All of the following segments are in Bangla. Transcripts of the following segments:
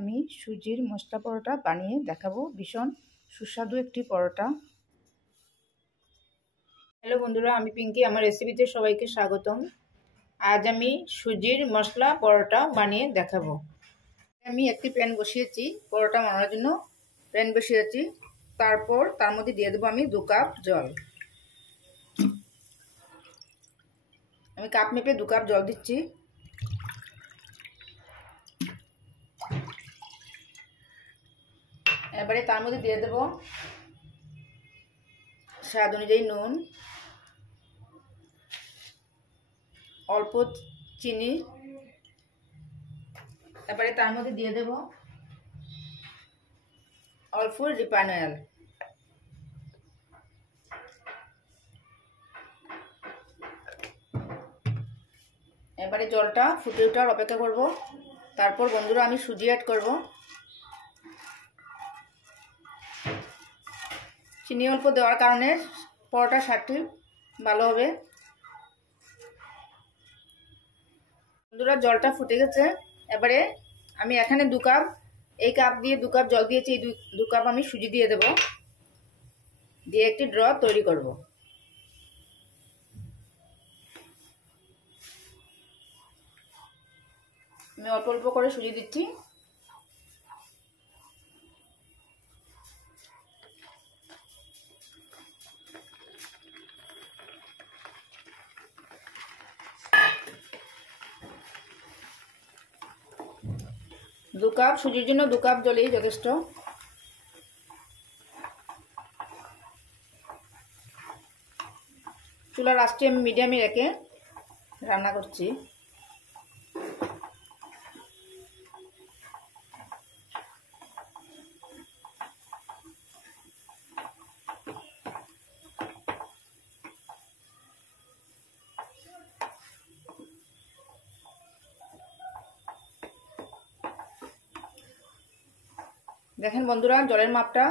আমি সুজির মশলা পরোটা বানিয়ে দেখাবো। ভীষণ সুস্বাদু একটি পরোটা। হ্যালো বন্ধুরা, আমি পিঙ্কি, আমার রেসিপিতে সবাইকে স্বাগতম। আজ আমি সুজির মশলা পরোটা বানিয়ে দেখাবো। আমি একটি প্যান বসিয়েছি, পরোটা বানানোর জন্য প্যান বসিয়েছি। তারপর তার মধ্যে দিয়ে দেবো আমি 2 কাপ জল। আমি কাপ মেপে 2 কাপ জল দিচ্ছি। এবারে তার মধ্যে দিয়ে দেবো স্বাদ অনুযায়ী নুন, অল্প চিনি। এবারে তার মধ্যে দিয়ে দেব অল্প রিফাইন অয়েল। এবারে জলটা ফুটে ওঠার অপেক্ষা করব। তারপর বন্ধুরা আমি সুজি অ্যাড করব। চিনি অল্প দেওয়ার কারণে পরোটার স্বাদটি ভালো হবে। বন্ধুরা জলটা ফুটে গেছে। এবারে আমি এখানে 2 কাপ, এই কাপ দিয়ে 2 কাপ জল দিয়েছি, 2 কাপ আমি সুজি দিয়ে দেব, দিয়ে একটি ড্র তৈরি করব। আমি অল্প অল্প করে সুজি দিচ্ছি। দু কাপ সুজির জন্য 2 কাপ জলেই যথেষ্ট। চুলার আঁচটি আমি মিডিয়ামে রেখে রান্না করছি। দেখেন বন্ধুরা, জলের মাপটা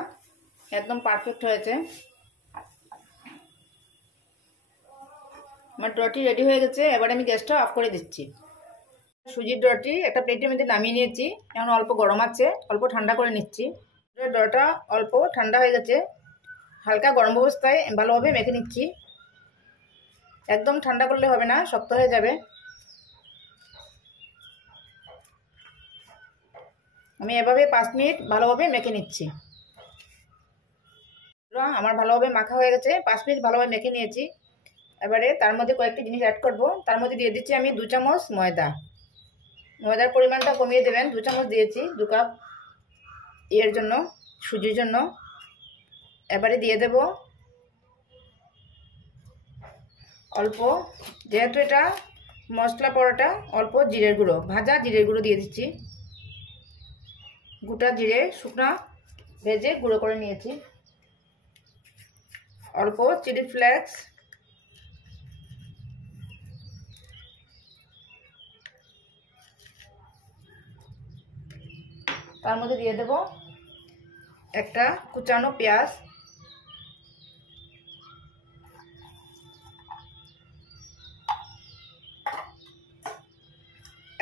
একদম পারফেক্ট হয়েছে। আমার ড্রটি রেডি হয়ে গেছে। এবার আমি গ্যাসটা অফ করে দিচ্ছি। সুজির ড্রটি একটা প্লেটের মধ্যে নামিয়ে নিয়েছি। এখন অল্প গরম আছে, অল্প ঠান্ডা করে নিচ্ছি। ড্রটা অল্প ঠান্ডা হয়ে গেছে। হালকা গরম অবস্থায় ভালোভাবে মেখে নিচ্ছি। একদম ঠান্ডা করলে হবে না, শক্ত হয়ে যাবে। আমি এভাবে 5 মিনিট ভালোভাবে মেখে নিচ্ছি। আমার ভালোভাবে মাখা হয়ে গেছে। 5 মিনিট ভালোভাবে মেখে নিয়েছি। এবারে তার মধ্যে কয়েকটি জিনিস অ্যাড করব। তার মধ্যে দিয়ে দিচ্ছি আমি 2 চামচ ময়দা। ময়দার পরিমাণটা কমিয়ে দেবেন। 2 চামচ দিয়েছি 2 কাপ এর জন্য, সুজির জন্য। এবারে দিয়ে দেব অল্প, যেহেতু এটা মশলা পরোটা, অল্প জিরের গুঁড়ো, ভাজা জিরের গুঁড়ো দিয়ে দিচ্ছি। গোটা জিরে শুকনা ভেজে গুঁড়ো করে নিয়েছি। অল্প চিলি ফ্লেক্স, তার মধ্যে দিয়ে দেব একটা কুচানো পেঁয়াজ,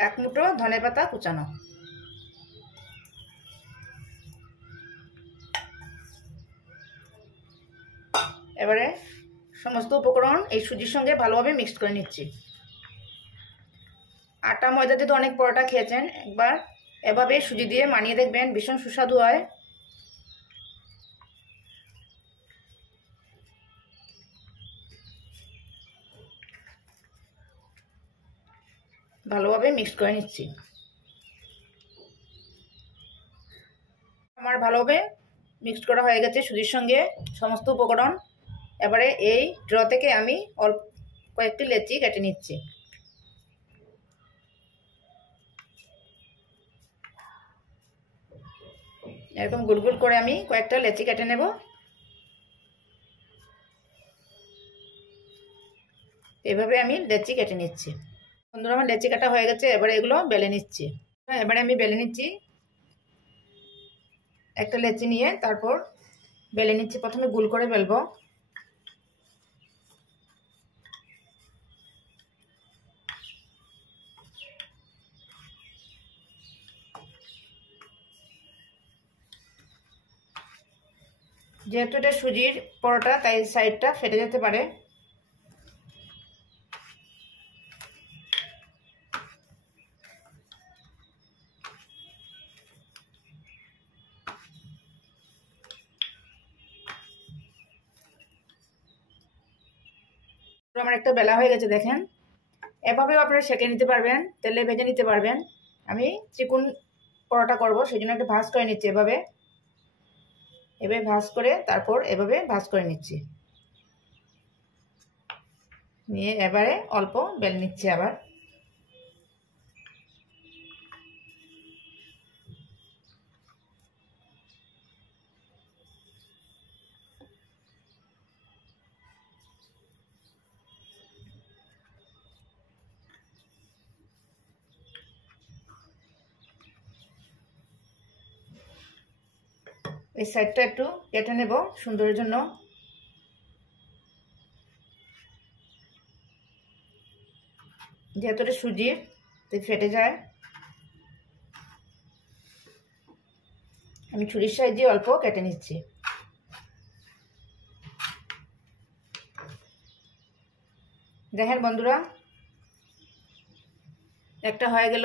এক মুঠো ধনেপাতা কুচানো। এবারে সমস্ত উপকরণ এই সুজির সঙ্গে ভালোভাবে মিক্স করে নিচ্ছি। আটা ময়দা দিয়ে তো অনেক পরোটা খেয়েছেন, একবার এভাবে সুজি দিয়ে মানিয়ে দেখবেন, ভীষণ সুস্বাদু হয়। ভালোভাবে মিক্স করে নিচ্ছি। আমার ভালোভাবে মিক্সড করা হয়ে গেছে সুজির সঙ্গে সমস্ত উপকরণ। এবারে এই ড্র থেকে আমি অল্প কয়েকটি লেচি কেটে নিচ্ছি। এরকম গোল গোল করে আমি কয়েকটা লেচি কেটে নেব। এভাবে আমি লেচি কেটে নিচ্ছি। বন্ধুরা, আমার লেচি কাটা হয়ে গেছে। এবারে এগুলো বেলে নিচ্ছি। এবারে আমি বেলে নিচ্ছি। একটা লেচি নিয়ে তারপর বেলে নিচ্ছি। প্রথমে গোল করে বেলবো। যেহেতু এটা সুজির পরোটা তাই সাইডটা ফেটে যেতে পারে। আমার একটা বেলা হয়ে গেছে দেখেন। এভাবেও আপনারা সেঁকে নিতে পারবেন, তেলে ভেজে নিতে পারবেন। আমি চিকন পরোটা করব সেই জন্য একটু ভাজ করে নিচ্ছি। এভাবে ভাজ করে তারপর এভাবে ভাজ করে নিচ্ছি, নিয়ে এবারে অল্প বেলে নিচ্ছি আবার। এই সাইডটা একটু কেটে নেব সুন্দরের জন্য। যেহেতু এটা সুজির তাই ফেটে যায়, আমি ছুরির সাহায্যে অল্প কেটে নিচ্ছি। দেখেন বন্ধুরা, একটা হয়ে গেল।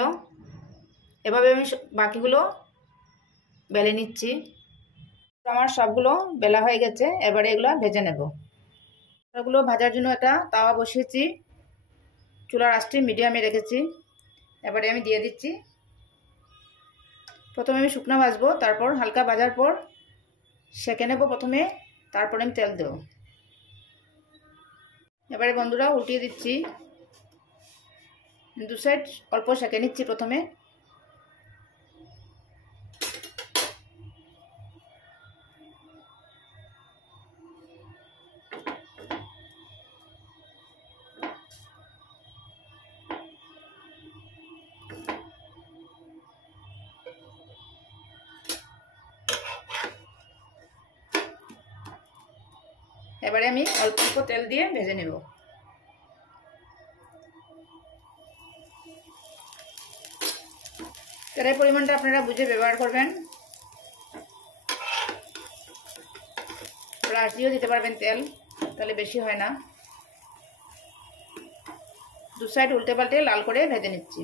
এভাবে আমি বাকিগুলো বেলে নিচ্ছি। আমার সবগুলো বেলা হয়ে গেছে, এবারে এগুলো ভেজে নেব। এগুলো ভাজার জন্য একটা তাওয়া বসিয়েছি, চুলার আঁচটি মিডিয়ামে রেখেছি। এবারে আমি দিয়ে দিচ্ছি। প্রথমে আমি শুকনো ভাজবো, তারপর হালকা ভাজার পর সেঁকে নেব প্রথমে, তারপরে আমি তেল দেব। এবারে বন্ধুরা উল্টিয়ে দিচ্ছি, দু সাইড অল্প সেঁকে নিচ্ছি প্রথমে। এবারে আমি অল্প অল্প তেল দিয়ে ভেজে নেব। তেলের পরিমাণটা আপনারা বুঝে ব্যবহার করবেন, ব্রাশ দিয়েও দিতে পারবেন তেল, তাহলে বেশি হয় না। দু সাইড উল্টে পাল্টে লাল করে ভেজে নিচ্ছি।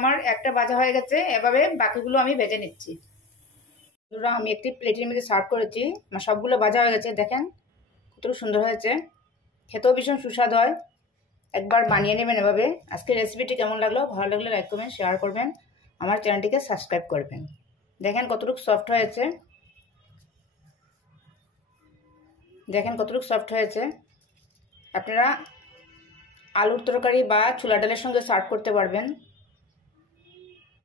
আমার একটা ভাজা হয়ে গেছে, এভাবে বাকিগুলো আমি ভেজে নিচ্ছি। আমি একটি প্লেটের মধ্যে সার্ভ করেছি, আমার সবগুলো ভাজা হয়ে গেছে। দেখেন কত সুন্দর হয়েছে, খেতেও ভীষণ সুস্বাদু হয়। একবার বানিয়ে নেবেন এভাবে। আজকের রেসিপিটি কেমন লাগলো, ভালো লাগলে লাইক করবেন, শেয়ার করবেন, আমার চ্যানেলটিকে সাবস্ক্রাইব করবেন। দেখেন কতটুকু সফট হয়েছে, দেখেন কতটুকু সফট হয়েছে। আপনারা আলুর তরকারি বা ছোলা ডালের সঙ্গে সার্ভ করতে পারবেন।